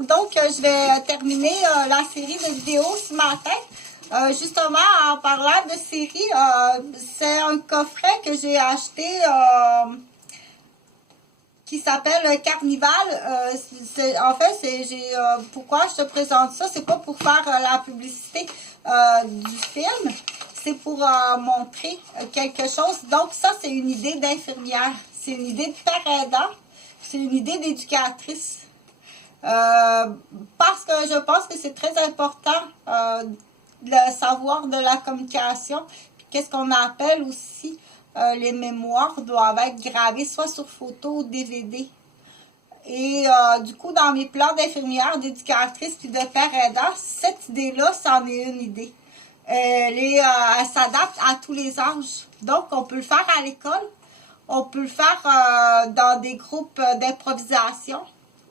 Donc, je vais terminer la série de vidéos ce matin. Justement, en parlant de série, c'est un coffret que j'ai acheté qui s'appelle Carnival. En fait, pourquoi je te présente ça? C'est pas pour faire la publicité du film, c'est pour montrer quelque chose. Donc, ça, c'est une idée d'infirmière. C'est une idée de père aidant. C'est une idée d'éducatrice. Parce que je pense que c'est très important le savoir de la communication. Puis qu'est-ce qu'on appelle aussi les mémoires doivent être gravées soit sur photo ou DVD. Et du coup, dans mes plans d'infirmière, d'éducatrice puis de père aidant, cette idée-là, c'en est une idée. Elle s'adapte à tous les âges. Donc, on peut le faire à l'école. On peut le faire dans des groupes d'improvisation.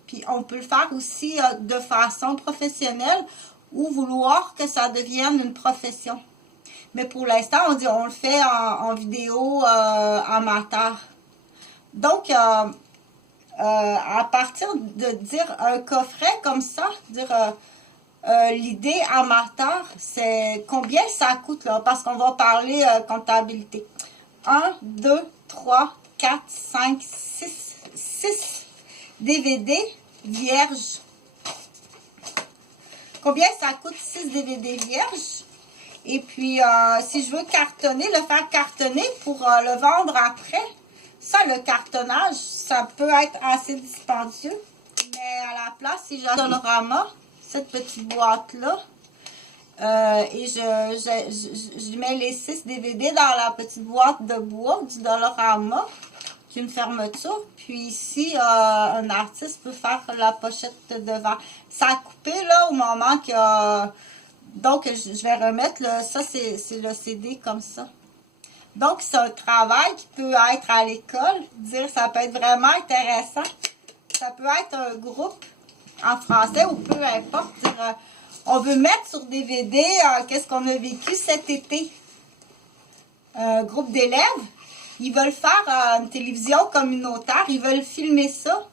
Puis on peut le faire aussi de façon professionnelle ou vouloir que ça devienne une profession. Mais pour l'instant, on le fait en vidéo amateur. Donc, à partir de dire un coffret comme ça, dire l'idée amateur, c'est combien ça coûte là? Parce qu'on va parler comptabilité. 1, 2, 3, 4, 5, 6 DVD vierges. Combien ça coûte 6 DVD vierges? Et puis, si je veux cartonner, le faire cartonner pour le vendre après, ça, le cartonnage, ça peut être assez dispendieux. Mais à la place, si j'ai un Dollarama, cette petite boîte-là, et je mets les 6 DVD dans la petite boîte de bois du Dollarama, qui est une fermeture. Puis ici, un artiste peut faire la pochette devant. Ça a coupé là au moment que... donc, je vais remettre, ça c'est le CD comme ça. Donc, c'est un travail qui peut être à l'école, ça peut être vraiment intéressant. Ça peut être un groupe en français ou peu importe, on veut mettre sur DVD qu'est-ce qu'on a vécu cet été. Un groupe d'élèves, ils veulent faire une télévision communautaire, ils veulent filmer ça.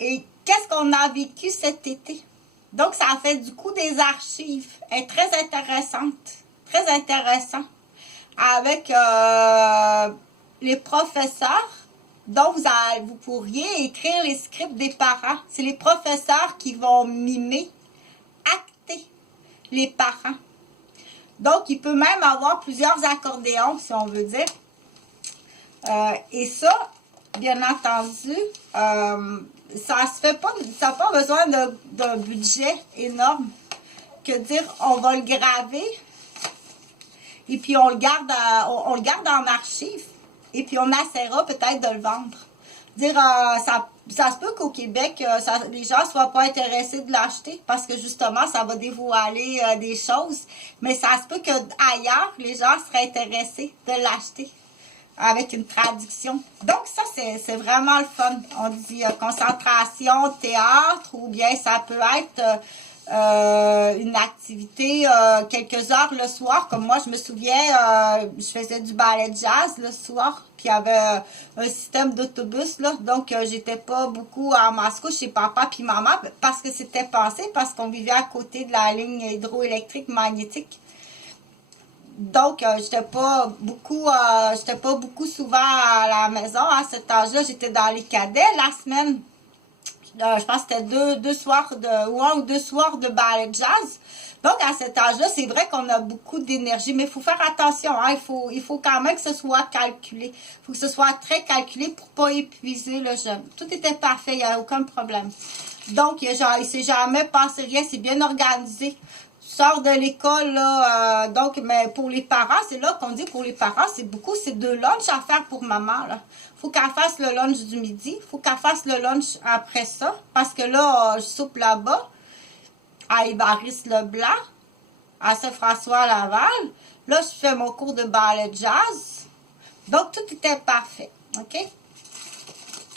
Et qu'est-ce qu'on a vécu cet été? Donc, ça a fait du coup des archives. Elle est très intéressante. Très intéressant. Avec les professeurs, donc vous pourriez écrire les scripts des parents. C'est les professeurs qui vont mimer, acter les parents. Donc, il peut même avoir plusieurs accordéons, si on veut dire. Et ça, bien entendu, ça se fait pas, ça n'a pas besoin d'un budget énorme que dire on va le graver et puis on le garde en archive et puis on essaiera peut-être de le vendre. Ça se peut qu'au Québec, les gens ne soient pas intéressés de l'acheter parce que justement, ça va dévoiler des choses. Mais ça se peut qu'ailleurs, les gens seraient intéressés de l'acheter avec une traduction. Donc, ça, c'est vraiment le fun. On dit concentration, théâtre, ou bien ça peut être une activité quelques heures le soir. Comme moi, je me souviens, je faisais du ballet de jazz le soir, puis il y avait un système d'autobus, là. Donc, j'étais pas beaucoup à Moscou chez papa puis maman, parce que c'était passé, parce qu'on vivait à côté de la ligne hydroélectrique magnétique. Donc, j'étais pas beaucoup souvent à la maison à cet âge-là. J'étais dans les cadets la semaine. Je pense que c'était deux soirs un ou deux soirs de ballet de jazz. Donc, à cet âge-là, c'est vrai qu'on a beaucoup d'énergie, mais il faut faire attention. Hein, il faut quand même que ce soit calculé. Il faut que ce soit très calculé pour pas épuiser le jeune. Tout était parfait, il n'y a aucun problème. Donc, il ne s'est jamais passé rien, c'est bien organisé. Sors de l'école, là, donc, mais pour les parents, c'est là qu'on dit pour les parents, c'est 2 lunchs à faire pour maman, là. Faut qu'elle fasse le lunch du midi, faut qu'elle fasse le lunch après ça, parce que là, je soupe là-bas, à Évariste Leblanc, à Saint-François Laval. Là, je fais mon cours de ballet de jazz. Donc, tout était parfait, OK?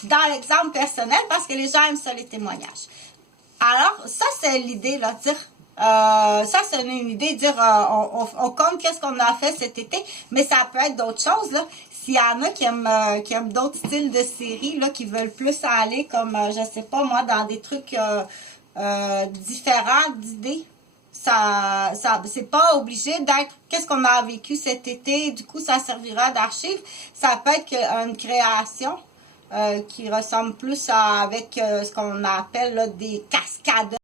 Dans l'exemple personnel, parce que les gens aiment ça, les témoignages. Alors, ça, c'est l'idée, là, dire... ça, c'est une idée de dire, on compte qu'est-ce qu'on a fait cet été, mais ça peut être d'autres choses, là. s'il y en a qui aiment d'autres styles de séries, là, qui veulent plus aller comme, je sais pas moi, dans des trucs différents d'idées, c'est pas obligé d'être qu'est-ce qu'on a vécu cet été, du coup ça servira d'archive. Ça peut être une création qui ressemble plus avec ce qu'on appelle là, des cascades